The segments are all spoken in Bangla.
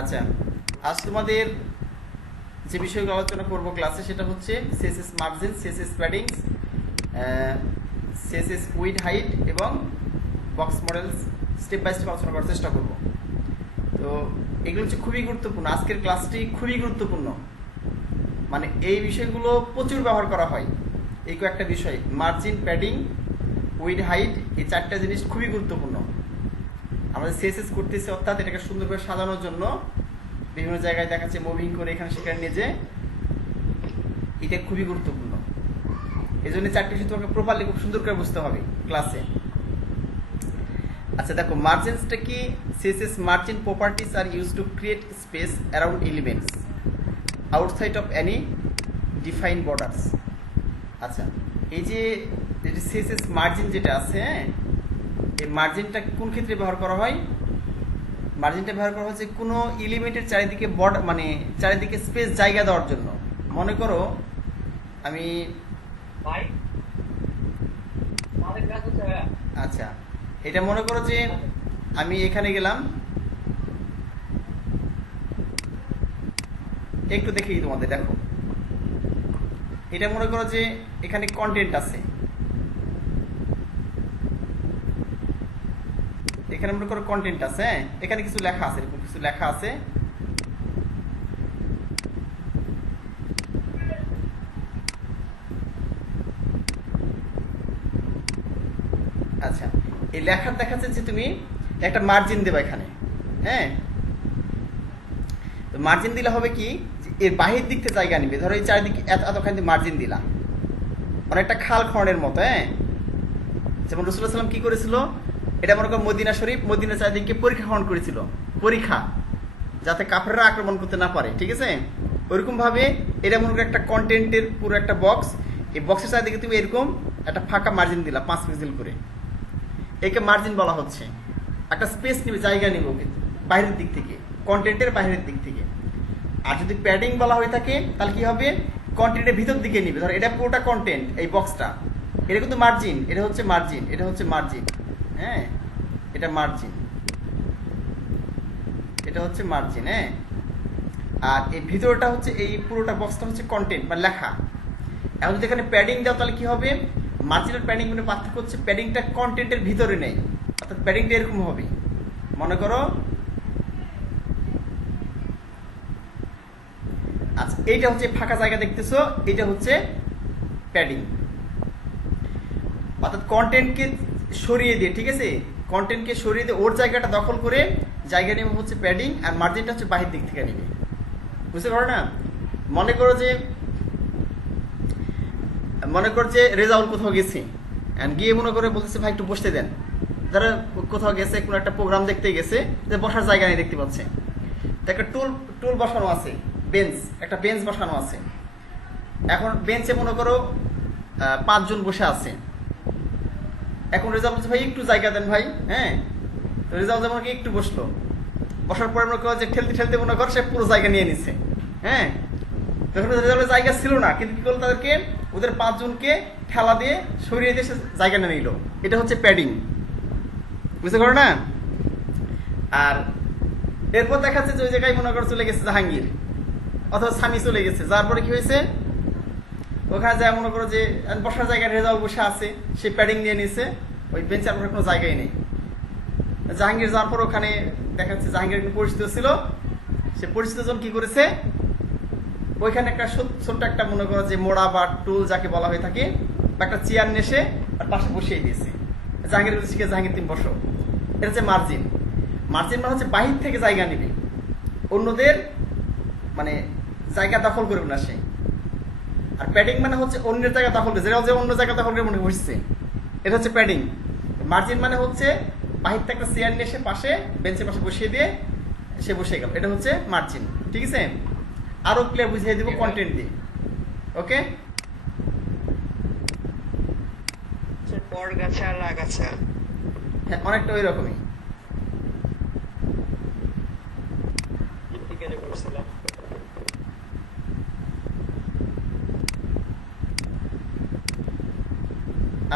আচ্ছা, আজ তোমাদের যে বিষয়গুলো আলোচনা করব ক্লাসে সেটা হচ্ছে CSS margin, CSS paddings, CSS width height এবং box models step by step আলোচনা করার চেষ্টা করব। তো এগুলো হচ্ছে খুবই গুরুত্বপূর্ণ, আজকের ক্লাসটি খুবই গুরুত্বপূর্ণ। মানে এই বিষয়গুলো প্রচুর ব্যবহার করা হয়। এই কয়েকটা বিষয় মার্জিন, প্যাডিং, উইড হাইট, এই চারটা জিনিস খুবই গুরুত্বপূর্ণ। আমাদের সিএসএস করতেছে, অর্থাৎ এটাকে সুন্দর করে সাজানোর জন্য বিভিন্ন জায়গায় দেখাচ্ছে মুভিং করে এখানে সেখানে নিয়ে যে এটা খুবই গুরুত্বপূর্ণ। এই জন্য চারটি বিষয় তোমাকে প্রপারলি খুব সুন্দর করে বুঝতে হবে ক্লাসে। আচ্ছা দেখো, মার্জিনসটা কি? CSS margin properties are use to create space around elements outside of any define borders. আচ্ছা, এই যে সিএসএস মার্জিন যেটা আছে, এই মার্জিনটা কোন ক্ষেত্রে ব্যবহার করা হয়? মার্জিনটা ব্যবহার করা হচ্ছে কোনো এলিমেন্টের চারিদিকে বর্ডার, মানে চারিদিকে স্পেস জায়গা দেওয়ার জন্য। মনে করো আমি আচ্ছা, এটা মনে করো যে আমি এখানে গেলাম, একটু দেখি তোমাদের, দেখো এটা মনে করো যে এখানে কন্টেন্ট আছে, এখানে মনে করো কন্টেন্ট আছে, হ্যাঁ, এখানে কিছু লেখা আছে, এরকম কিছু লেখা আছে। আচ্ছা, এই লেখার দেখাচ্ছে যে তুমি একটা মার্জিন দেবা এখানে, হ্যাঁ। মার্জিন দিলে হবে কি, এর বাহির দিক থেকে জায়গা নিবে। ধরো এই চারিদিকে এতখানি মার্জিন দিলাম, অনেকটা খাল খড়ের মতো, হ্যাঁ। যেমন রাসূলুল্লাহ সাল্লাম কি করেছিল, এটা মনে করো মদিনা শরীফ, মদিনা চারিদিকে পরীক্ষা খনন করেছিল, পরীক্ষা, যাতে কাফেররা আক্রমণ করতে না পারে, ঠিক আছে। ওইরকম ভাবে এটা মনে করো একটা কন্টেন্টের পুরো একটা বক্স, এই বক্সের চারিদিকে তুমি এরকম একটা ফাঁকা মার্জিন দিলা 5 পিক্সেল করে, একে মার্জিন বলা হচ্ছে। একটা স্পেস নিবে, জায়গা নিব বাইরের দিক থেকে, কন্টেন্টের বাইরের দিক থেকে। আর যদি প্যাডিং বলা হয়ে থাকে তাহলে কি হবে, কন্টেন্টের ভিতর দিকে নিবে। ধরো এটা পুরোটা কন্টেন্ট, এই বক্সটা, এটা কিন্তু মার্জিন, এটা হচ্ছে মার্জিন, এটা হচ্ছে মার্জিন, হ্যাঁ, এটা মার্জিন, এটা হচ্ছে মার্জিন, হ্যাঁ। আর এই ভিতরটা হচ্ছে, এই পুরোটা বক্সটা হচ্ছে কন্টেন্ট বা লেখা। এখন যদি এখানে প্যাডিং দাও তাহলে কি হবে, মার্জিন আর প্যাডিং মানে পার্থক্য হচ্ছে প্যাডিংটা কন্টেন্টের ভিতরে নেই, অর্থাৎ প্যাডিংটা এরকম হবে। মনে করো আচ্ছা, এইটা হচ্ছে ফাঁকা জায়গা দেখতেছো, এটা হচ্ছে প্যাডিং। অর্থাৎ কন্টেন্টকে সরিয়ে দিয়ে, ঠিক আছে, কন্টেন্টকে সরিয়ে দিয়ে ওর জায়গাটা দখল করে জায়গা নেবে হচ্ছে প্যাডিং, আর মার্জিনটা হচ্ছে বাহির দিক থেকে নেবে। বুঝতে পারো না? মনে করো যে রেজাউল কোথাও গেছে, গিয়ে মনে করে বলতেছে ভাই একটু বসতে দেন। যারা কোথাও গেছে, কোনো একটা প্রোগ্রাম দেখতে গেছে, যে বসার জায়গা নেই, দেখতে পাচ্ছে একটা টুল বসানো আছে, বেঞ্চ, একটা বেঞ্চ বসানো আছে। এখন বেঞ্চে মনে করো 5 জন বসে আছে। এখন রেজাল্ট বলছে ভাই একটু জায়গা দেন ভাই, হ্যাঁ। তো রেজাল্ট যেমন একটু বসলো, বসার পরে মনে করো যে ঠেলতে ঠেলতে মনে করো সে পুরো জায়গা নিয়ে নিচ্ছে, হ্যাঁ। তখন রেজাল্টের জায়গা ছিল না, কিন্তু কি করলো, তাদেরকে ওদের 5 জনকে ঠেলা দিয়ে সরিয়ে দিয়ে সে জায়গা নিয়ে নিল। এটা হচ্ছে প্যাডিং, বুঝতে পারো না? আর এরপর দেখাচ্ছে যে ওই জায়গায় মনে করো চলে গেছে জাহাঙ্গীর অথবা সানি চলে গেছে, যার পরে কি হয়েছে, ওখানে যায় মনে করো যে বসার জায়গায় রেজাউল বসে আছে, সে প্যাডিং নিয়ে নিছে, ওই বেঞ্চের পরে কোনো জায়গায় নেই। জাহাঙ্গীর যাওয়ার পর ওখানে দেখাচ্ছে জাহাঙ্গীর একটু পরিচিত ছিল, সে পরিচিত জন কি করেছে, ওইখানে একটা ছোট্ট একটা মনে করো যে মোড়া বা টুল যাকে বলা হয়ে থাকে, বা একটা চেয়ার নেসে আর পাশে বসিয়ে দিয়েছে। জাহাঙ্গীর বলছে জাহাঙ্গীর তুমি বসো। এটা হচ্ছে মার্জিন। মার্জিন মানে হচ্ছে বাহির থেকে জায়গা নিবে, অন্যদের মানে জায়গা দখল করবে না সে। আর প্যাডিং মানে হচ্ছে অন্যের জায়গা দখল করে, যেটা অন্য জায়গা দখল করে মনে বসছে, এটা হচ্ছে প্যাডিং। মার্জিন মানে হচ্ছে বাহির থেকে একটা চেয়ার নিয়ে এসে পাশে বেঞ্চের পাশে বসিয়ে দিয়ে সে বসে গেল, এটা হচ্ছে মার্জিন, ঠিক আছে। আরো ক্লিয়ার বুঝিয়ে দিব কন্টেন্ট দিয়ে, ওকে। হ্যাঁ, অনেকটা ওই রকমই।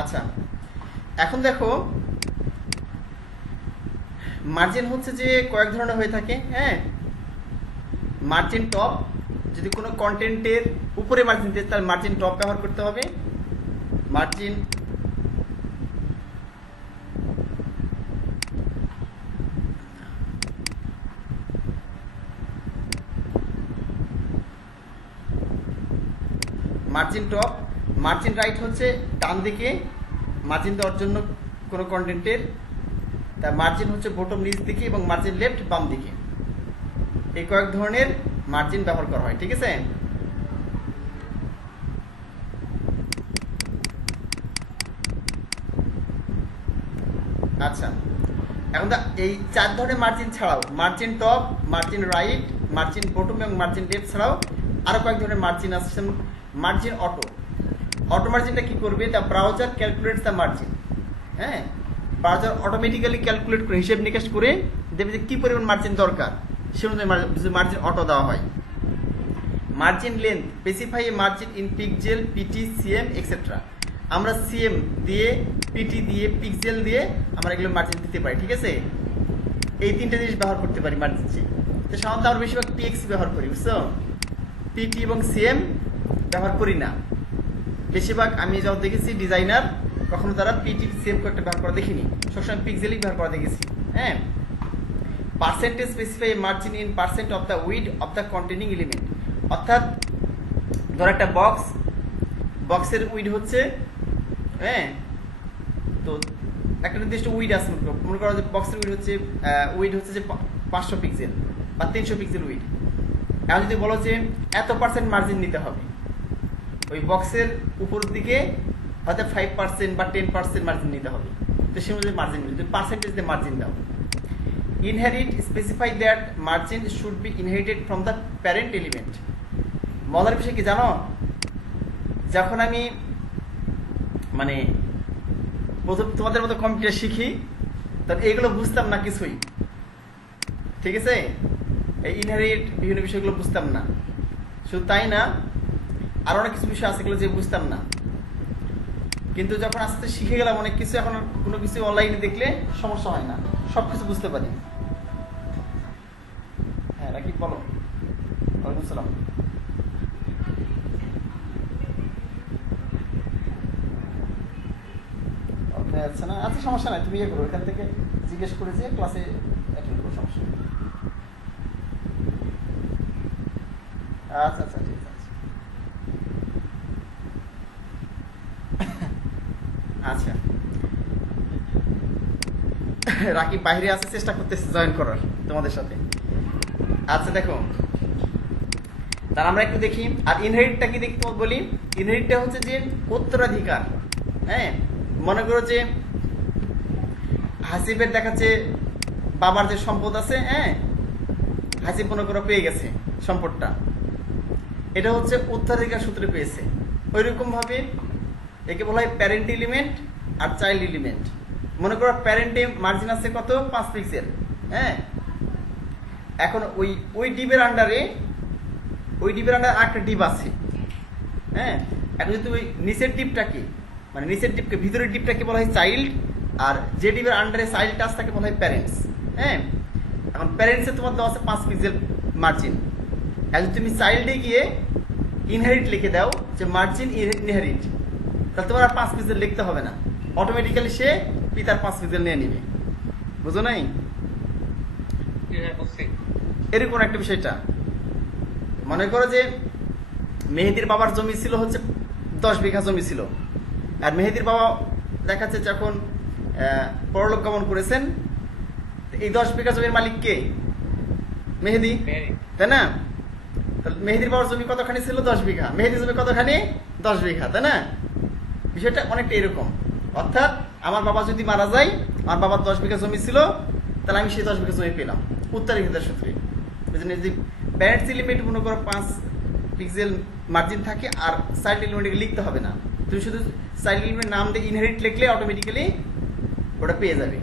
আচ্ছা, এখন দেখো মার্জিন হচ্ছে যে কয়েক ধরনের হয়ে থাকে, হ্যাঁ। মার্জিন টপ, যদি কোনো কন্টেন্টের উপরে মার্জিন দিতে তাহলে মার্জিন টপ ব্যবহার করতে হবে। Margin margin top, margin right হচ্ছে ডান দিকে মার্জিন দেওয়ার জন্য কোনো কন্টেন্টের, তার মার্জিন হচ্ছে বটম নিচ দিকে, এবং মার্জিন লেফট বাম দিকে। এই কয়েক ধরনের মার্জিন ব্যবহার করা হয়, ঠিক আছে। আচ্ছা, এখন এই 4 ধরনের মার্জিন ছাড়াও margin top, margin right, margin bottom এবং মার্জিন লেফট ছাড়াও আরো কয়েক ধরনের মার্জিন আছে। মার্জিন অটো, অটো মার্জিনটা কি করবে? The browser calculates the margin. হ্যাঁ, ব্রাউজার অটোমেটিক্যালি ক্যালকুলেট করে, হিসেব নিকাশ করে দেবে যে কি পরিমাণ মার্জিন দরকার, সে অনুযায়ী মার্জিন অটো দেওয়া হয়। Margin length, specify a margin in pixel, pt, cm etcetera. আমরা সিএম দিয়ে, পিটি দিয়ে, পিক্সেল দিয়ে আমরা এগুলো মার্জিন দিতে পারি, ঠিক আছে। এই 3টে জিনিস ব্যবহার করতে পারি মার্জিন। তো সাধারণত আমরা বেশিরভাগ পিএক্সি ব্যবহার করি, বুঝছো। পিটি এবং সিএম ব্যবহার করি না বেশিরভাগ। আমি যখন দেখেছি ডিজাইনার কখনো তারা পিটি সিএম একটা ব্যবহার করা দেখিনি, সবসময় পিক্সেলই ব্যবহার করা দেখেছি। হ্যাঁ, percentage specify margin in percent of the weed of the containing element. অর্থাৎ ধর একটা বক্সের উইড হচ্ছে, হ্যাঁ, তো একটা নির্দিষ্ট উইড আছে, মনে করো যে বক্সের উইড হচ্ছে যে 500 পিক্সেল বা 300 পিক্সেল উইড। এখন যদি বলো যে এত পার্সেন্ট মার্জিন নিতে হবে, ওই বক্সের উপরের দিকে হয়তো 5% বা 10% মার্জিন নিতে হবে, তো সে অনুযায়ী মার্জিন নিতে পার্সেন্টেজ দিয়ে মার্জিন দাও। Inherit, specify that margin should be inherited from the parent element. মজার বিষয় কি জানো, যখন আমি মানে প্রথম তোমাদের মতো কম্পিউটার শিখি তখন এইগুলো বুঝতাম না কিছুই, ঠিক আছে। এই ইনহেরিট বিভিন্ন বিষয়গুলো বুঝতাম না। শুধু তাই না, আরো অনেক কিছু বিষয় আছে এগুলো যে বুঝতাম না, কিন্তু যখন আস্তে আস্তে শিখে গেলাম অনেক কিছু, এখন কোনো কিছু অনলাইনে দেখলে সমস্যা হয় না, সবকিছু বুঝতে পারি। হ্যাঁ, রাকিব বলো। ওয়ালাইকুম আসসালাম। আচ্ছা না, আচ্ছা সমস্যা নাই, তুমি ইয়ে করো, এখান থেকে জিজ্ঞেস করে যে ক্লাসে অ্যাটেন্ড করো, সমস্যা নেই। আচ্ছা আচ্ছা, ঠিক আছে। আচ্ছা, রাকিব বাইরে আছে, চেষ্টা করতেছে জয়েন করার তোমাদের সাথে। আচ্ছা দেখো, তার আমরা একটু দেখি। আর ইনহেরিটটা কি দেখতে বলি, ইনহেরিটটা হচ্ছে যে উত্তরাধিকার। হ্যাঁ, মনে করো যে হাসিবের দেখাচ্ছে বাবার যে সম্পদ আছে, হ্যাঁ, হাসিব মনে করো পেয়ে গেছে সম্পদটা, এটা হচ্ছে উত্তরাধিকার সূত্রে পেয়েছে। ওইরকম ভাবে একে বলা হয় প্যারেন্ট এলিমেন্ট আর চাইল্ড এলিমেন্ট। মনে করো প্যারেন্টে মার্জিন আছে কত? 5 পিক্সেল। হ্যাঁ, এখন ওই ডিবের আন্ডারে আরেকটা ডিপ আছে। হ্যাঁ, এখন যদি ওই নিচের ডিপটাকে, মানে নিচের ডিপকে, ভিতরের ডিপটাকে বলা হয় চাইল্ড, আর যে ডিবের আন্ডারে চাইল্ড টাচ তাকে বলা হয় প্যারেন্টস। হ্যাঁ, এখন প্যারেন্টসে তোমার দেওয়া আছে 5 পিক্সেল মার্জিন। এখন তুমি চাইল্ডে গিয়ে ইনহেরিট লিখে দাও যে মার্জিন ইনহেরিট, তাহলে তোমার আর 5 পিক্সেল লিখতে হবে না, অটোমেটিক্যালি সে পিতার 5 পিক্সেল নিয়ে নিবে। বুঝো নাই? এরকম একটা বিষয়টা। মনে করো যে মেহেদির বাবার জমি ছিল হচ্ছে 10 বিঘা জমি ছিল, আর মেহেদির বাবা দেখাচ্ছে যখন পরলোক গমন করেছেন, এই 10 বিঘা জমির মালিক কে? মেহেদি, তাই না? মেহেদির বাবার জমি কতখানি ছিল? 10 বিঘা। মেহেদির জমি কতখানি? 10 বিঘা, তাই না? বিষয়টা অনেকটা এরকম। অর্থাৎ আমার বাবা যদি মারা যায়, আমার বাবার 10 বিঘা জমি ছিল, তাহলে আমি সেই 10 বিঘা জমি পেলাম উত্তরাধিকার সূত্রে। যে প্যারেন্টস এলিমেন্ট মনে করো 5 পিক্সেল মার্জিন থাকে, আর চাইল্ড এলিমেন্টকে লিখতে হবে না, তুমি শুধু চাইল্ড এলিমেন্ট নাম দিয়ে ইনহেরিট লিখলে অটোমেটিক্যালি ওটা পেয়ে যাবে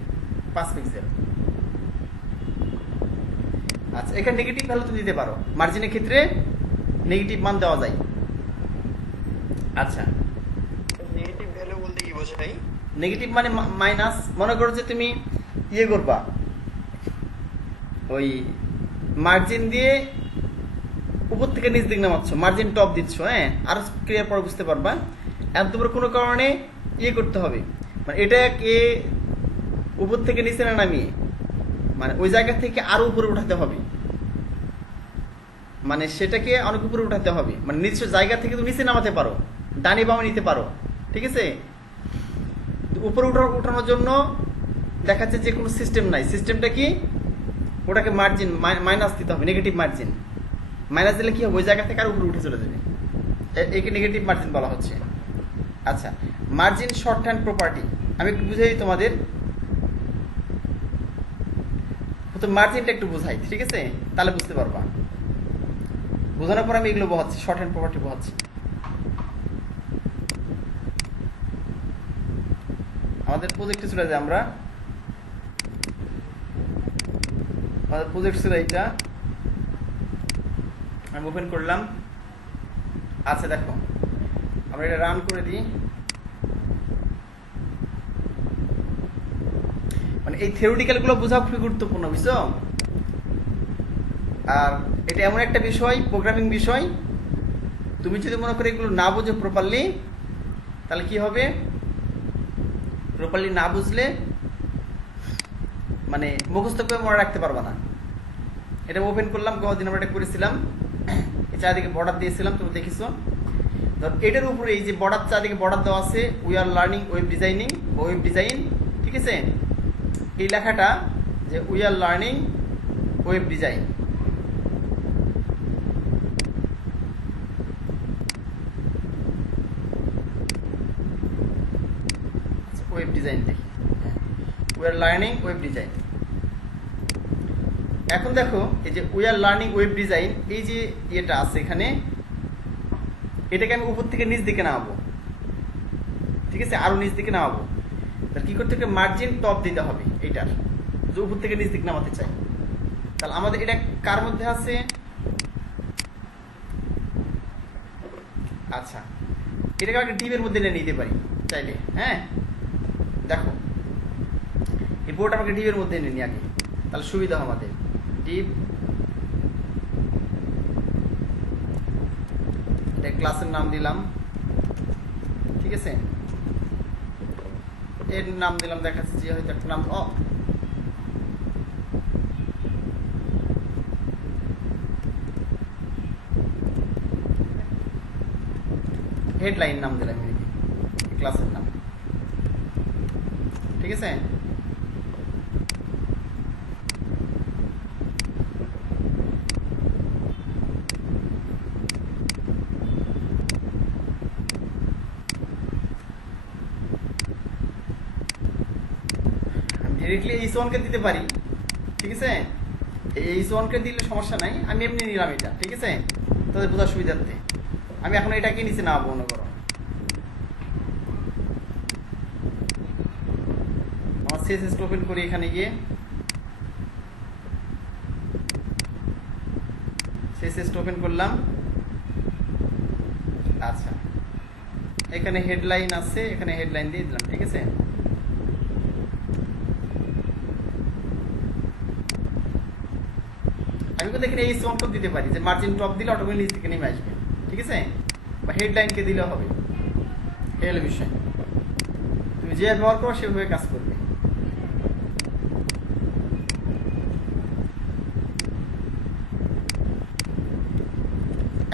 5 পিক্সেল। আচ্ছা, এখানে নেগেটিভ ভ্যালু তুমি দিতে পারো, মার্জিনের ক্ষেত্রে নেগেটিভ মান দেওয়া যায়। আচ্ছা, নেগেটিভ ভ্যালু বলতে কি বোঝাই? নেগেটিভ মানে মাইনাস। মনে করো যে তুমি ইয়ে করবা, ওই মার্জিন দিয়ে উপর থেকে নিচ দিক নামাচ্ছ, মার্জিন টপ দিচ্ছ, হ্যাঁ, আরো ক্লিয়ার পরে বুঝতে পারবা। এখন তোমার কোনো কারণে ইয়ে করতে হবে, মানে এটাকে উপর থেকে নিচে না নামিয়ে মানে ওই জায়গা থেকে আরো উপরে উঠাতে হবে, মানে সেটাকে অনেক উপরে উঠাতে হবে, মানে নির্দিষ্ট জায়গা থেকে তুমি নিচে নামাতে পারো, ডানে বামে নিতে পারো, ঠিক আছে। উপরে উঠানোর জন্য দেখাচ্ছে যে কোনো সিস্টেম নাই। সিস্টেমটা কি, ওটাকে মার্জিন মাইনাস দিতে হবে, নেগেটিভ মার্জিন। মাইনাস দিলে কি হবে, ওই জায়গা থেকে আর উপরে উঠে চলে যাবে, একে নেগেটিভ মার্জিন বলা হচ্ছে। আচ্ছা, মার্জিন শর্ট হ্যান্ড প্রপার্টি আমি একটু বুঝাই দিই তোমাদের, তো মার্জিনটা একটু বোঝাই, ঠিক আছে, তাহলে বুঝতে পারবা। বোঝানোর পর আমি এগুলো বোঝাচ্ছি, শর্ট হ্যান্ড প্রপার্টি বোঝাচ্ছি। আমাদের প্রজেক্টে চলে যায়, আমরা আমাদের প্রজেক্ট ছিল এইটা, আমি ওপেন করলাম। আচ্ছা দেখো, আমরা এটা রান করে দিই। মানে এই থিওরিটিক্যাল গুলো বোঝা খুবই গুরুত্বপূর্ণ, বুঝছো। আর এটা এমন একটা বিষয়, প্রোগ্রামিং বিষয়, তুমি যদি মনে করো এগুলো না বুঝো প্রপারলি, তাহলে কি হবে, প্রপারলি না বুঝলে মানে মুখস্থ করে মনে রাখতে পারবা না। এটা ওপেন করলাম, কতদিন আমরা এটা করেছিলাম, চারিদিকে বর্ডার দিয়েছিলাম, তুমি দেখিছো। ধর এটার উপরে এই যে বর্ডার, চারিদিকে বর্ডার দেওয়া আছে, we are learning web designing, web design, ঠিক আছে। এই লেখাটা যে we are learning web design, web design দেখি, we are learning web design. এখন দেখো এই যে we are learning web design, এই যে এটা আছে এখানে, এটাকে আমি উপর থেকে নিচ দিকে নামাবো, ঠিক আছে, আরো নিচ দিকে নামাবো। তাহলে কি করতে হবে, মার্জিন টপ দিতে হবে এইটার, যে উপর থেকে নিচ দিকে নামাতে চাই। তাহলে আমাদের এটা কার মধ্যে আছে, আচ্ছা এটাকে একটা ডিপের মধ্যে নিয়ে নিতে পারি চাইলে, হ্যাঁ। দেখো এই বোর্ড আমাকে ডিপের মধ্যে নিয়ে নিই আগে, তাহলে সুবিধা আমাদের। ডিপ, এটা ক্লাসের নাম দিলাম, ঠিক আছে, এর নাম দিলাম, দেখাচ্ছি যে হয়তো একটা নাম, হেডলাইন নাম দিলাম ক্লাসের নাম, ঠিক আছে। ডিরেক্টলি এইচ1 কে দিতে পারি, ঠিক আছে, এইচ1 কে দিলে সমস্যা নাই, আমি এমনি নিলাম এটা, ঠিক আছে, তাদের বোঝার সুবিধার্থে। আমি এখন এটাকে নিচে নামাবো, মনে করো আমার সিএসএস ওপেন করি, এখানে গিয়ে সিএসএস ওপেন করলাম। আচ্ছা এখানে হেডলাইন আছে, এখানে হেডলাইন দিয়ে দিলাম, ঠিক আছে। আমি কিন্তু এখানে এই সংখ্যক দিতে পারি, যে মার্জিন টপ দিলে অটোমেটিক নিচ থেকে নেমে আসবে, ঠিক আছে, বা হেডলাইনকে দিলে হবে, এই হলো বিষয়। তুমি যে ব্যবহার করো সেভাবে কাজ করবে।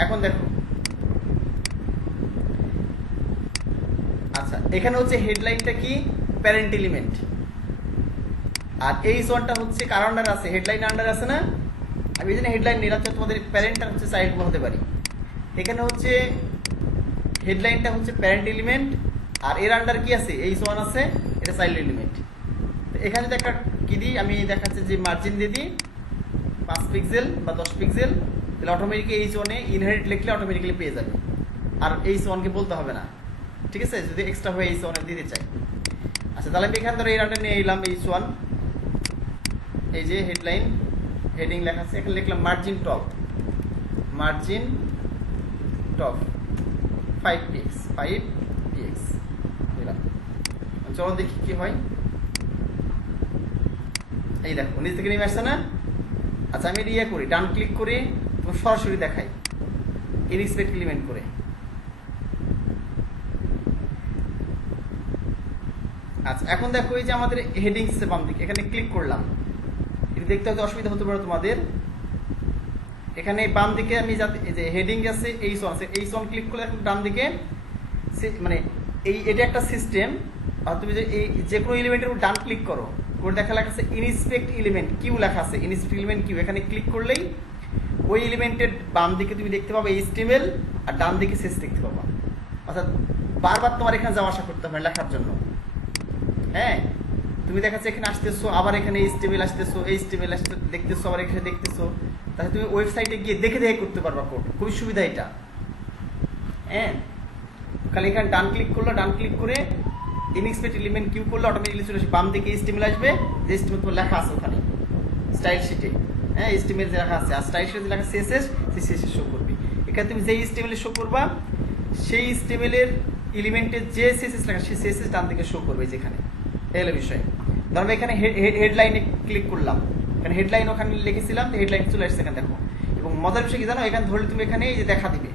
এখন দেখো, আচ্ছা এখানে হচ্ছে হেডলাইনটা কি, প্যারেন্ট এলিমেন্ট, আর এইচ1টা হচ্ছে কার আন্ডার আছে, হেডলাইন আন্ডার আছে না। আমি এই জন্য হেডলাইন নিলাম, তোমাদের প্যারেন্টটা হচ্ছে সাইড হতে পারি। এখানে হচ্ছে হেডলাইনটা হচ্ছে প্যারেন্ট এলিমেন্ট, আর এর আন্ডার কি আছে, এইচ1 আছে, এটা চাইল্ড এলিমেন্ট। এখানে যদি একটা কি দিই, আমি দেখাচ্ছি যে মার্জিন দিয়ে দিই 5 পিক্সেল বা 10 পিক্সেল, তাহলে অটোমেটিকলি এইচ1 এ ইনহেরিট লিখলে অটোমেটিক্যালি পেয়ে যাবে, আর এইচ1 কে বলতে হবে না, ঠিক আছে, যদি এক্সট্রা হয়ে এইচ1 এ দিতে চাই। আচ্ছা তাহলে আমি এখানে ধরো এর আন্ডার নিয়ে এলাম এইচ1, এই যে হেডলাইন, হেডিং লেখা আছে, এখানে লিখলাম margin top, margin top 5 px, 5 px দিলাম। চলো দেখি কি হয়। এই দেখো নিচ থেকে নেমে আসছে না। আচ্ছা আমি ইয়ে করি, ডান ক্লিক করে তোমার সরাসরি দেখাই, ইনএক্সপেক্ট এলিমেন্ট করে। আচ্ছা এখন দেখো এই যে আমাদের হেডিংস বাম দিকে, এখানে ক্লিক করলাম, এটা দেখতে হয়তো অসুবিধা হতে পারে তোমাদের। এখানে বাম দিকে আমি যাতে এই যে হেডিং আছে এইচ ওয়ান আছে, এইচ ওয়ান ক্লিক করলে এখন ডান দিকে মানে এটা একটা সিস্টেম। আর তুমি যে এই যে কোনো এলিমেন্টের উপর ডান ক্লিক করো, করে দেখা লেখা আছে ইনস্পেক্ট এলিমেন্ট কিউ লেখা আছে, ইনস্পেক্ট এলিমেন্ট কিউ, এখানে ক্লিক করলেই ওই এলিমেন্টের বাম দিকে তুমি দেখতে পাবে এইচটিএমএল আর ডান দিকে সেস দেখতে পাবা। অর্থাৎ বারবার তোমার এখানে যাওয়া আসা করতে হবে লেখার জন্য। হ্যাঁ, তুমি দেখাচ্ছে এখানে আসতেছো, আবার এখানে এইচটিএমএল আসতেছো, এইচটিএমএল আসতে দেখতেছো, আবার এখানে দেখতেছো, তাহলে তুমি ওয়েবসাইটে গিয়ে দেখে দেখে করতে পারবা কোড। খুবই সুবিধা এটা। হ্যাঁ, খালি এখানে ডান ক্লিক করলো, ডান ক্লিক করে ইনএক্সপেক্ট এলিমেন্ট কিউ করলে অটোমেটিক্যালি চলে আসবে বাম দিকে এইচটিএমএল আসবে, যে এইচটিএমএল তোমার লেখা আছে ওখানে স্টাইল শিটে। হ্যাঁ, এইচটিএমএল যে লেখা আছে আর স্টাইল শিটে যে লেখা সিএসএস, সেই সিএসএস শো করবে। এখানে তুমি যে এইচটিএমএল শো করবা সেই এইচটিএমএল এর এলিমেন্টের যে সিএসএস লেখা সেই সিএসএস ডান দিকে শো করবে যেখানে। এই হলো বিষয়। ধরো এখানে হেডলাইনে ক্লিক করলাম, এখানে হেডলাইন ওখানে লিখেছিলাম, তো হেডলাইন চলে আসছে এখানে দেখো। এবং মজার বিষয় কি জানো, এখানে ধরলে তুমি এখানে এই যে দেখা দিবে,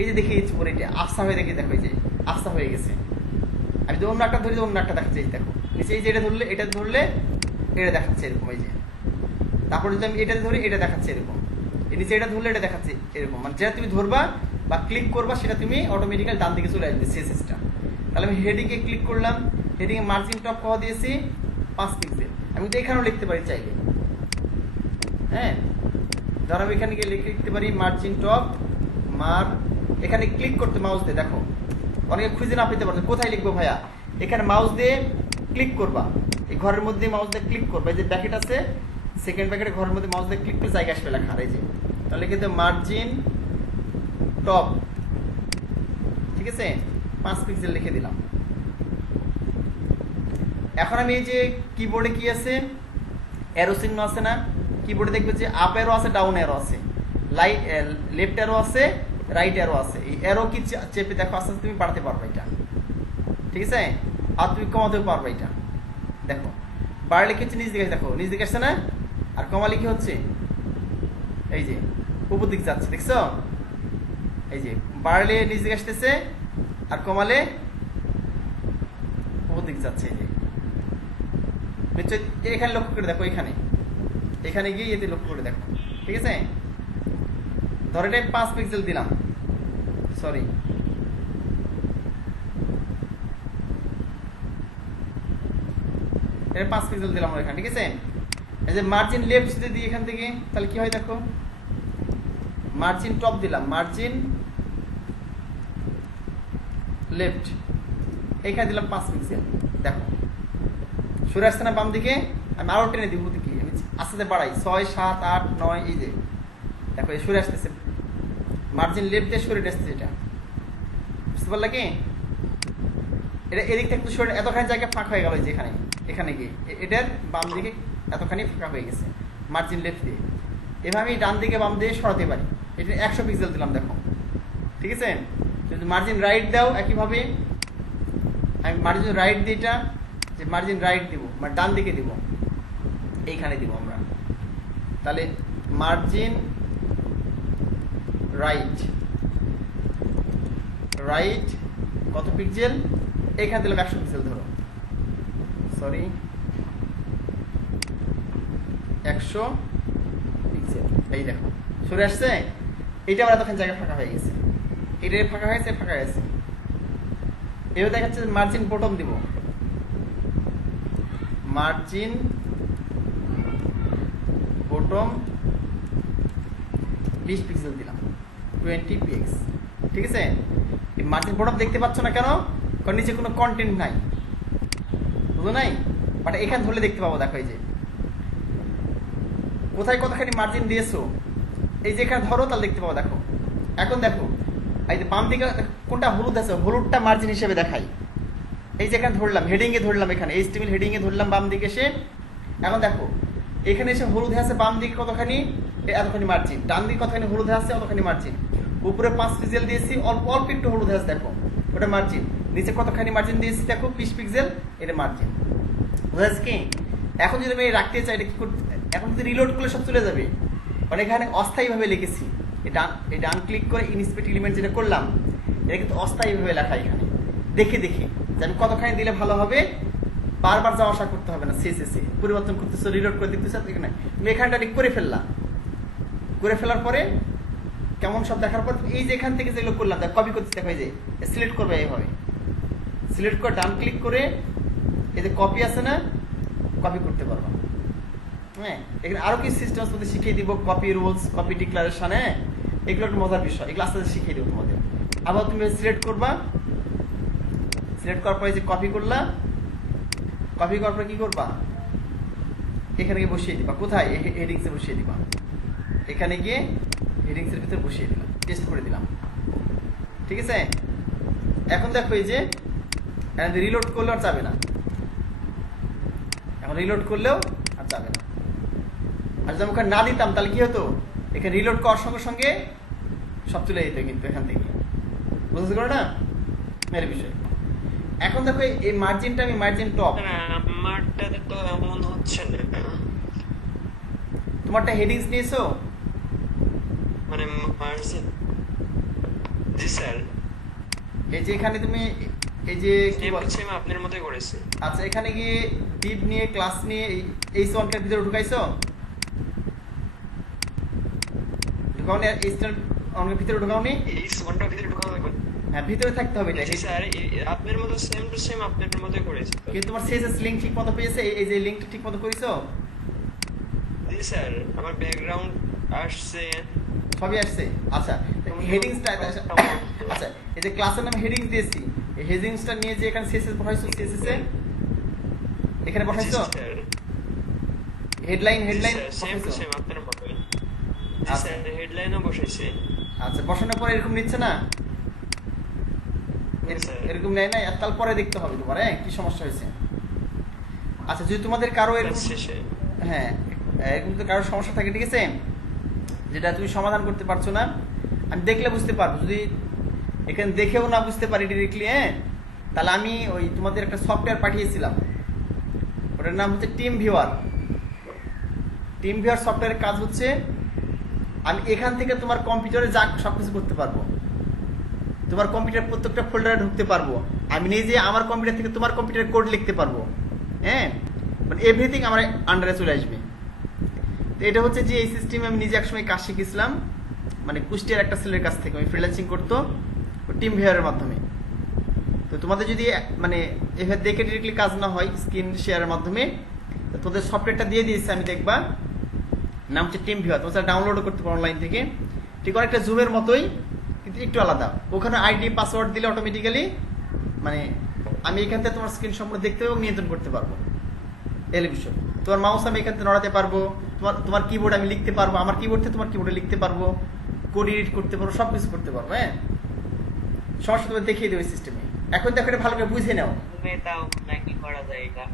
এই যে দেখিয়ে দিচ্ছি পরে এটা আফসা হয়ে দেখে দেখো, এই যে আফসা হয়ে গেছে। আমি যদি অন্য একটা ধরি, অন্য একটা দেখাচ্ছে, এই দেখো নিচে এই যে এটা ধরলে এটা দেখাচ্ছে এরকম, এই যে। তারপরে যদি আমি এটা ধরি এটা দেখাচ্ছে এরকম, এই নিচে এটা ধরলে এটা দেখাচ্ছে এরকম। মানে যেটা তুমি ধরবা বা ক্লিক করবা সেটা তুমি অটোমেটিক্যালি ডান দিকে চলে আসবে সিএসএসটা। তাহলে আমি হেডিংয়ে ক্লিক করলাম, হেডিংয়ে মার্জিন টপ কত দিয়েছি 5 পিক্সেল। আমি তো এখানেও লিখতে পারি চাইলে। হ্যাঁ, ধরো আমি এখানে গিয়ে লিখতে পারি মার্জিন টপ এখানে ক্লিক করতে মাউস দিয়ে দেখো, অনেকে খুঁজে না পেতে পারছে কোথায় লিখবো ভাইয়া। এখানে মাউস দিয়ে ক্লিক করবা, এই ঘরের মধ্যে মাউস দিয়ে ক্লিক করবা, এই যে ব্যাকেট আছে সেকেন্ড ব্যাকেটে ঘরের মধ্যে মাউস দিয়ে ক্লিক করে জায়গা আসবে লেখা, এই যে। তাহলে কিন্তু মার্জিন টপ, ঠিক আছে, 5 পিক্সেল লিখে দিলাম। এখন আমি এই যে কিবোর্ডে কি আছে, অ্যারো চিহ্ন আছে না, কিবোর্ডে দেখবে যে আপ অ্যারো আছে, ডাউন অ্যারো আছে, লেফট অ্যারো আছে, রাইট অ্যারো আছে। এই অ্যারো কি চেপে দেখো আস্তে আস্তে তুমি বাড়াতে পারবে এটা, ঠিক আছে, আর তুমি কমাতেও পারবে এটা। দেখো বাড়লে কি হচ্ছে, নিচ দিকে দেখো, নিচ দিকে আসছে না, আর কমালে কি হচ্ছে, এই যে উপর দিকে যাচ্ছে, দেখছো, এই যে বাড়লে নিচ দিকে আসতেছে আর কমালে উপর দিকে যাচ্ছে, এই যে। নিশ্চয় এখানে লক্ষ্য করে দেখো, এখানে গিয়ে এতে লক্ষ্য করে দেখো, ঠিক আছে। ধরে এটা 5 পিক্সেল দিলাম, সরি, এটা 5 পিক্সেল দিলাম এখানে, ঠিক আছে। এই যে মার্জিন লেফট যদি দিই এখান থেকে, তাহলে কি হয় দেখো, মার্জিন টপ দিলাম, মার্জিন লেফট এখানে দিলাম 5 পিক্সেল, দেখো সরে আসছে না বাম দিকে। আমি আরো টেনে দিব দিকে, আমি আস্তে বাড়াই 6, 7, 8, 9, এই যে দেখো এই সরে আসতেছে, মার্জিন লেফট দিয়ে সরে আসতেছে, এটা বুঝতে পারলা কি। এটা এদিক থেকে সরে এতখানি জায়গা ফাঁকা হয়ে গেল, যে এখানে গিয়ে এটার বাম দিকে এতখানি ফাঁকা হয়ে গেছে মার্জিন লেফট দিয়ে। এভাবে আমি ডান দিকে বাম দিয়ে সরাতে পারি। এটা 100 পিক্সেল দিলাম দেখো, ঠিক আছে। যদি মার্জিন রাইট দাও একইভাবে, আমি মার্জিন রাইট দিই, এটা যে মার্জিন রাইট দিব মানে ডান দিকে দিব, এইখানে দিব আমরা। তাহলে মার্জিন রাইট কত পিক্সেল, এখানে দিলাম 100 পিক্সেল, ধরো সরি 100 পিক্সেল, এই দেখো সরে আসছে। এটা আবার তখন জায়গা ফাঁকা হয়ে গেছে, এটা ফাঁকা হয়েছে, ফাঁকা হয়েছে। এবার দেখাচ্ছে মার্জিন বটম দিব, মার্জিন বটম 20 পিক্সেল দিলাম, 20 পিক্স, ঠিক আছে। এই মার্জিন বটম দেখতে পাচ্ছ না কেন, কারণ নিচে কোনো কন্টেন্ট নাই, বুঝো নাই, বাট এখানে ধরলে দেখতে পাবো। দেখো এই যে কোথায় কতখানি মার্জিন দিয়েছো, এই যে এখানে ধরো তাহলে দেখতে পাবো। দেখো এখন দেখো এই যে বাম দিকে কোনটা হলুদ আছে, হলুদটা মার্জিন হিসেবে দেখাই। এই যে এখানে ধরলাম, হেডিংয়ে ধরলাম, এখানে এইচটিএমএল হেডিংয়ে ধরলাম বাম দিকে এসে। এখন দেখো এখানে এসে হলুদ আছে বাম দিকে কতখানি, এতখানি মার্জিন, ডান দিকে কতখানি হলুদ আছে, অতখানি মার্জিন। উপরে 5 পিক্সেল দিয়েছি, অল্প অল্প একটু হলুদ আছে, দেখো ওটা মার্জিন। নিচে কতখানি মার্জিন দিয়েছি দেখো, 20 পিক্সেল, এটা মার্জিন, বুঝাচ্ছে কি। এখন যদি আমি রাখতে চাই, এটা কি করতে, এখন যদি রিলোড করলে সব চলে যাবে, কারণ এখানে অস্থায়ীভাবে লিখেছি, এই ডান ক্লিক করে ইনস্পেক্ট এলিমেন্ট যেটা করলাম, এটা কিন্তু অস্থায়ীভাবে লেখা এখানে। দেখে দেখে যে আমি কতখানি দিলে ভালো হবে, বারবার যাওয়া আসা করতে হবে না। সিএসএসে পরিবর্তন করতেছো, রিলোড করে দিতেছো, এখানে তুমি এখানটা ঠিক করে ফেললা। করে ফেলার পরে কেমন সব দেখার পর এই যে এখান থেকে যেগুলো করলাম কপি করতে দেখো, এই যে সিলেক্ট করবে এইভাবে, সিলেক্ট করে ডান ক্লিক করে এই যে কপি আছে না, কপি করতে পারবা। হ্যাঁ, এখানে আরো কিছু সিস্টেম তোমাদের শিখিয়ে দিব, কপি রুলস, কপি ডিক্লারেশন। হ্যাঁ, এগুলো একটা মজার বিষয়, এগুলো আস্তে আস্তে শিখিয়ে দেবো তোমাদের। আবার তুমি সিলেক্ট করবা, সিলেক্ট করার পরে যে কপি করলা, কপি করার পরে কি করবা, এখানে গিয়ে বসিয়ে দিবা। কোথায়? হেডিংসে বসিয়ে দিবা। এখানে গিয়ে হেডিংসের ভিতরে বসিয়ে দিলাম, টেস্ট করে দিলাম। ঠিক আছে, এখন দেখো এই যে রিলোড করলেও আর যাবে না, এখন রিলোড করলেও আর যাবে না। আর যদি ওখানে না দিতাম তাহলে কি হতো, এখানে রিলোড করার সঙ্গে সঙ্গে সব চলে যেত কিন্তু এখান থেকে। বুঝতে পারো না এর বিষয়। এখন দেখো এই মার্জিনটা, আমি মার্জিন টপ, আমারটাতে তো এমন হচ্ছে না। তোমারটা হেডিংস নিয়েছো? মানে মার্জিন, জি স্যার, এই যে এখানে তুমি এই যে কি বল, সেম আপনার মতই করেছি। আচ্ছা এখানে গিয়ে ডিপ নিয়ে ক্লাস নিয়ে এই ওয়ানটার ভিতরে ঢুকাইছো? ঢুকাওনি? এই অনেক ভিতরে ঢুকাওনি? এই ওয়ানটার ভিতরে ঢোকা হবে। হ্যাঁ, ভিতরে থাকতে হবে এটা। জি স্যার, আপনার মতো সেম টু সেম আপনার মতই করেছি। কিন্তু তোমার সিএসএস লিংক ঠিক মতো পেয়েছে? এই যে লিংকটা ঠিক মতো করেছো? জি স্যার, আমার ব্যাকগ্রাউন্ড আসছে, সবই আসছে। আচ্ছা, হেডিংসটা, আচ্ছা এই যে ক্লাসের নামে হেডিংস দিয়েছি, এই হেডিংসটা নিয়ে যে এখানে সিএসএস বসাইছো, সিএসএস এ এখানে বসাইছো headline, headline same to same আপনার মতই। জি স্যার, হেডলাইনও বসাইছে। আচ্ছা, বসানোর পরে এরকম নিচ্ছে না? এরকম নেয় না, তারপরে দেখতে হবে তোমার কি সমস্যা হয়েছে। আচ্ছা, যদি তোমাদের কারো এরকম, হ্যাঁ এরকম তো কারো সমস্যা থাকে, ঠিক আছে, যেটা তুমি সমাধান করতে পারছো না, আমি দেখলে বুঝতে পারবো। যদি এখানে দেখেও না বুঝতে পারি ডিরেক্টলি, তাহলে আমি ওই তোমাদের একটা সফটওয়্যার পাঠিয়েছিলাম, ওটার নাম হচ্ছে টিম ভিউয়ার। টিম ভিউয়ার সফটওয়্যারের কাজ হচ্ছে আমি এখান থেকে তোমার কম্পিউটারে যা সবকিছু করতে পারবো, তোমার কম্পিউটার প্রত্যেকটা ফোল্ডারে ঢুকতে পারবো, আমি নিজে আমার কম্পিউটার থেকে তোমার কম্পিউটারে কোড লিখতে পারবো। হ্যাঁ, মানে এভরিথিং আমার আন্ডারে চলে আসবে। তো এটা হচ্ছে যে এই সিস্টেমে আমি নিজে একসময় কাজ শিখেছিলাম, মানে কুষ্টিয়ার একটা ছেলের কাছ থেকে, আমি ফ্রিল্যান্সিং করতো টিম ভিউয়ারের মাধ্যমে। তো তোমাদের যদি মানে এভাবে দেখে ডিরেক্টলি কাজ না হয়, স্ক্রিন শেয়ারের মাধ্যমে, তো তোদের সফটওয়্যারটা দিয়ে দিয়েছি আমি, দেখবা নাম হচ্ছে টিম ভিউয়ার, তোমরা ডাউনলোডও করতে পারো অনলাইন থেকে। ঠিক অনেকটা জুমের মতোই, কিন্তু একটু আলাদা। ওখানে আইডি পাসওয়ার্ড দিলে অটোমেটিক্যালি মানে আমি এখান থেকে তোমার স্ক্রিন সম্পূর্ণ দেখতে এবং নিয়ন্ত্রণ করতে পারবো। এর বিষয়, তোমার মাউস আমি এখান থেকে নড়াতে পারবো, তোমার কিবোর্ড আমি লিখতে পারবো, আমার কিবোর্ড থেকে তোমার কিবোর্ডে লিখতে পারবো, কোড এডিট করতে পারবো, সবকিছু করতে পারবো। হ্যাঁ, সমস্যা তোমার দেখিয়ে দেবে সিস্টেমে। এখন দেখো এটা ভালো করে বুঝে নাও। নাকি করা যায় এটা?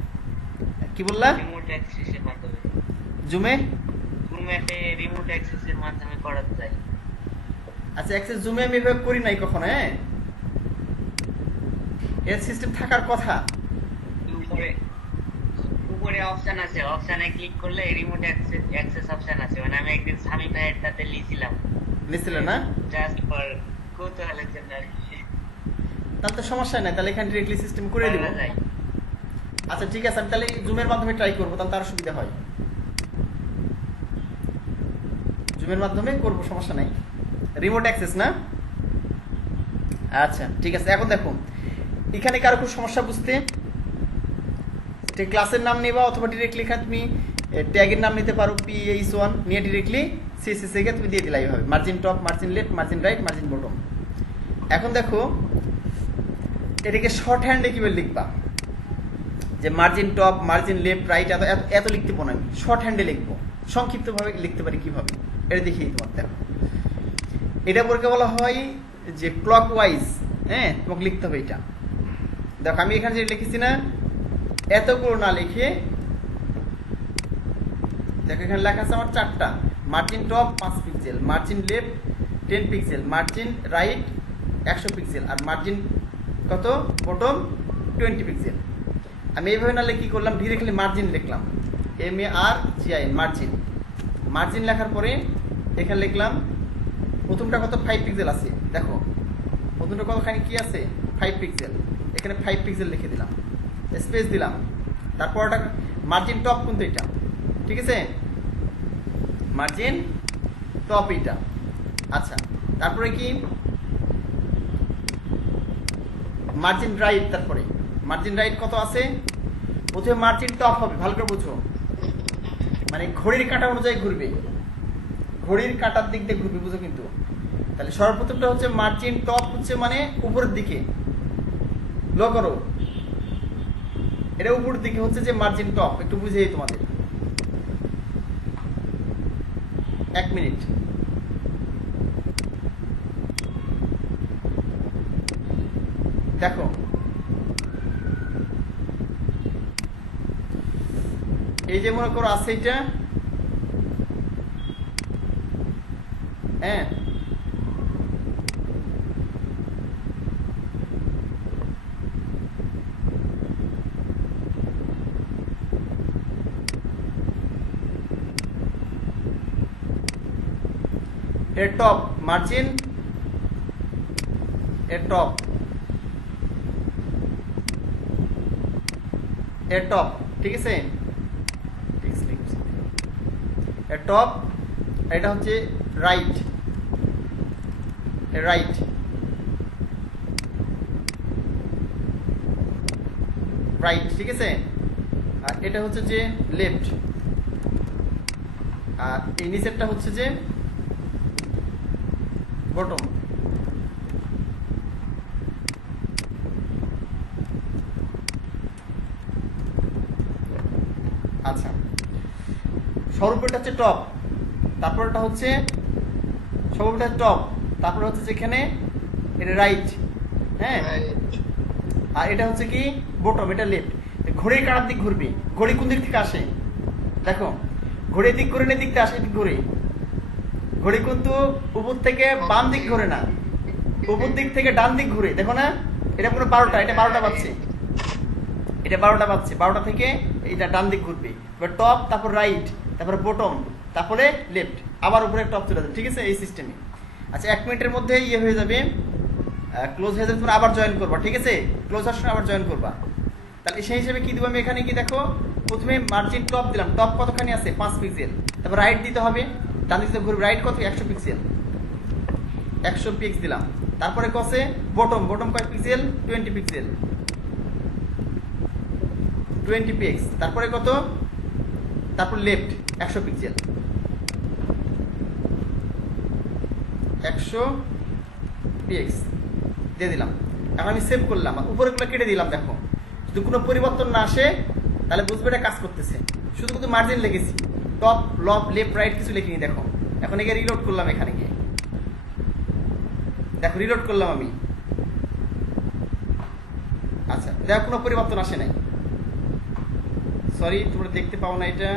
কি বললা? রিমোট অ্যাক্সেসের মাধ্যমে। জুমে? জুমে রিমোট অ্যাক্সেসের মাধ্যমে করা যায়। আচ্ছা, অ্যাক্সেস জুমে আমি এভাবে করি নাই কখনো। হ্যাঁ, এর সিস্টেম থাকার কথা। উপরে উপরে অপশন আছে, অপশনে ক্লিক করলে রিমোট অ্যাক্সেস অপশন আছে। মানে আমি একদিন স্বামী ভাইয়ের সাথে লিছিলাম, নিছিল না? জাস্ট ফর কৌতূহলের জন্য। তাহলে তো সমস্যা নাই, তাহলে এখানে ডিরেক্টলি সিস্টেম করে দিব। আচ্ছা ঠিক আছে, আমি তাহলে জুমের মাধ্যমে ট্রাই করবো, তাহলে তার সুবিধা হয়। জুমের মাধ্যমে করবো, সমস্যা নাই। রিমোট অ্যাক্সেস না? আচ্ছা ঠিক আছে। এখন দেখো এখানে কারো খুব সমস্যা বুঝতে, ক্লাসের নাম নেবা অথবা ডিরেক্টলি এখানে তুমি ট্যাগের নাম নিতে পারো, PH1 নিয়ে ডিরেক্টলি CSS এ তুমি দিয়ে দিলাই হবে, margin top, margin left, margin right, margin bottom. এখন দেখো এটাকে শর্ট হ্যান্ডে কিভাবে লিখবা, যে margin top, margin left, right এত লিখতে পারো না, আমি শর্ট হ্যান্ডে লিখবো, সংক্ষিপ্তভাবে লিখতে পারি কিভাবে এটা দেখিয়ে তোমার। দেখো এটা বলতে বলা হয় যে ক্লক ওয়াইজ। হ্যাঁ, তোমাকে লিখতে হবে এটা। দেখো আমি এখানে যে লিখেছি না, এতগুলো না লিখে দেখো এখানে লেখা আছে আমার 4টা, margin top 5 pixel, margin left 10 pixel, margin right 100 pixel, আর মার্জিন কত বটম 20 পিক্সেল। আমি এইভাবে না লিখে কি করলাম, ডিরেক্টলি মার্জিন লিখলাম, MARGIN মার্জিন। মার্জিন লেখার পরে এখানে লিখলাম প্রথমটা কত 5 পিক্সেল আছে দেখো, প্রথমটা কতখানি কি আছে 5 পিক্সেল, এখানে 5 পিক্সেল লিখে দিলাম, স্পেস দিলাম, তারপর ওটা মার্জিন টপ কিন্তু এটা, ঠিক আছে, মার্জিন টপ এটা। আচ্ছা তারপরে কি মার্জিন রাইট, তারপরে মার্জিন রাইট কত আছে, প্রথমে মার্জিন টপ হবে, ভালো করে বুঝো, মানে ঘড়ির কাঁটা অনুযায়ী ঘুরবে, ঘড়ির কাঁটার দিক দিয়ে ঘুরবে, বুঝো কিন্তু। তাহলে সর্বপ্রথমটা হচ্ছে মার্জিন টপ হচ্ছে মানে উপরের দিকে, লো করো, এটা উপরের দিকে হচ্ছে যে মার্জিন টপ, একটু বুঝেই তোমাদের 1 মিনিট। দেখো এই যে মনে করো আছে এটা, হ্যাঁ এর টপ মার্জিন, এর টপ, এর টপ, ঠিক আছে, এর টপ, এটা হচ্ছে রাইট, রাইট, রাইট, ঠিক আছে, আর এটা হচ্ছে যে লেফট, আর এই নিচেরটা হচ্ছে যে বটম। আচ্ছা সর্বটা হচ্ছে টপ, তারপরটা হচ্ছে সর্বটা টপ, তারপর হচ্ছে যেখানে এটা রাইট, হ্যাঁ, আর এটা হচ্ছে কি বটম, এটা লেফট। ঘড়ির কাটার দিক ঘুরবি, ঘড়ি কোন দিক থেকে আসে দেখো, ঘড়ির দিক ঘুরে দিক থেকে আসে, এদিক ঘুরে, ঘড়ি কিন্তু উপর থেকে বাম দিক ঘুরে না, উপর দিক থেকে ডান দিক ঘুরে, দেখো না, এটা পুরো 12টা, এটা 12টা বাজছে, এটা 12টা বাজছে, 12টা থেকে এটা ডান দিক ঘুরবে, এবার টপ, তারপর রাইট, তারপরে বটম, তারপরে লেফট, আবার উপরে টপ চলে যাবে, ঠিক আছে, এই সিস্টেমে। আচ্ছা 1 মিনিটের মধ্যে ইয়ে হয়ে যাবে, ক্লোজ হয়ে যাবে, তোমরা আবার জয়েন করবা, ঠিক আছে, ক্লোজ হওয়ার সময় আবার জয়েন করবা। তাহলে সেই হিসেবে কি দিব আমি এখানে, কি দেখো প্রথমে মার্জিন টপ দিলাম, টপ কতখানি আছে 5 পিক্সেল, তারপর রাইট দিতে হবে, ডান দিকে ঘুরবে, রাইট কত 100 পিক্সেল, 100 পিক্স দিলাম, তারপরে কসে বটম, বটম কয় পিক্সেল 20 পিক্সেল, 20 পিক্স, তারপরে কত, তারপর লেফট 100 পিক্সেল, 100 পিক্স দিয়ে দিলাম। এখন আমি সেভ করলাম, উপরেগুলো কেটে দিলাম, দেখো যদি কোনো পরিবর্তন না আসে তাহলে বুঝবে এটা কাজ করতেছে, শুধু কিন্তু মার্জিন লিখেছি, টপ লব লেফট রাইট কিছু লিখিনি। দেখো এখন একে রিলোড করলাম, এখানে গিয়ে দেখো রিলোড করলাম আমি, আচ্ছা দেখো কোনো পরিবর্তন আসে নাই, সরি তোমরা দেখতে পাও না এটা,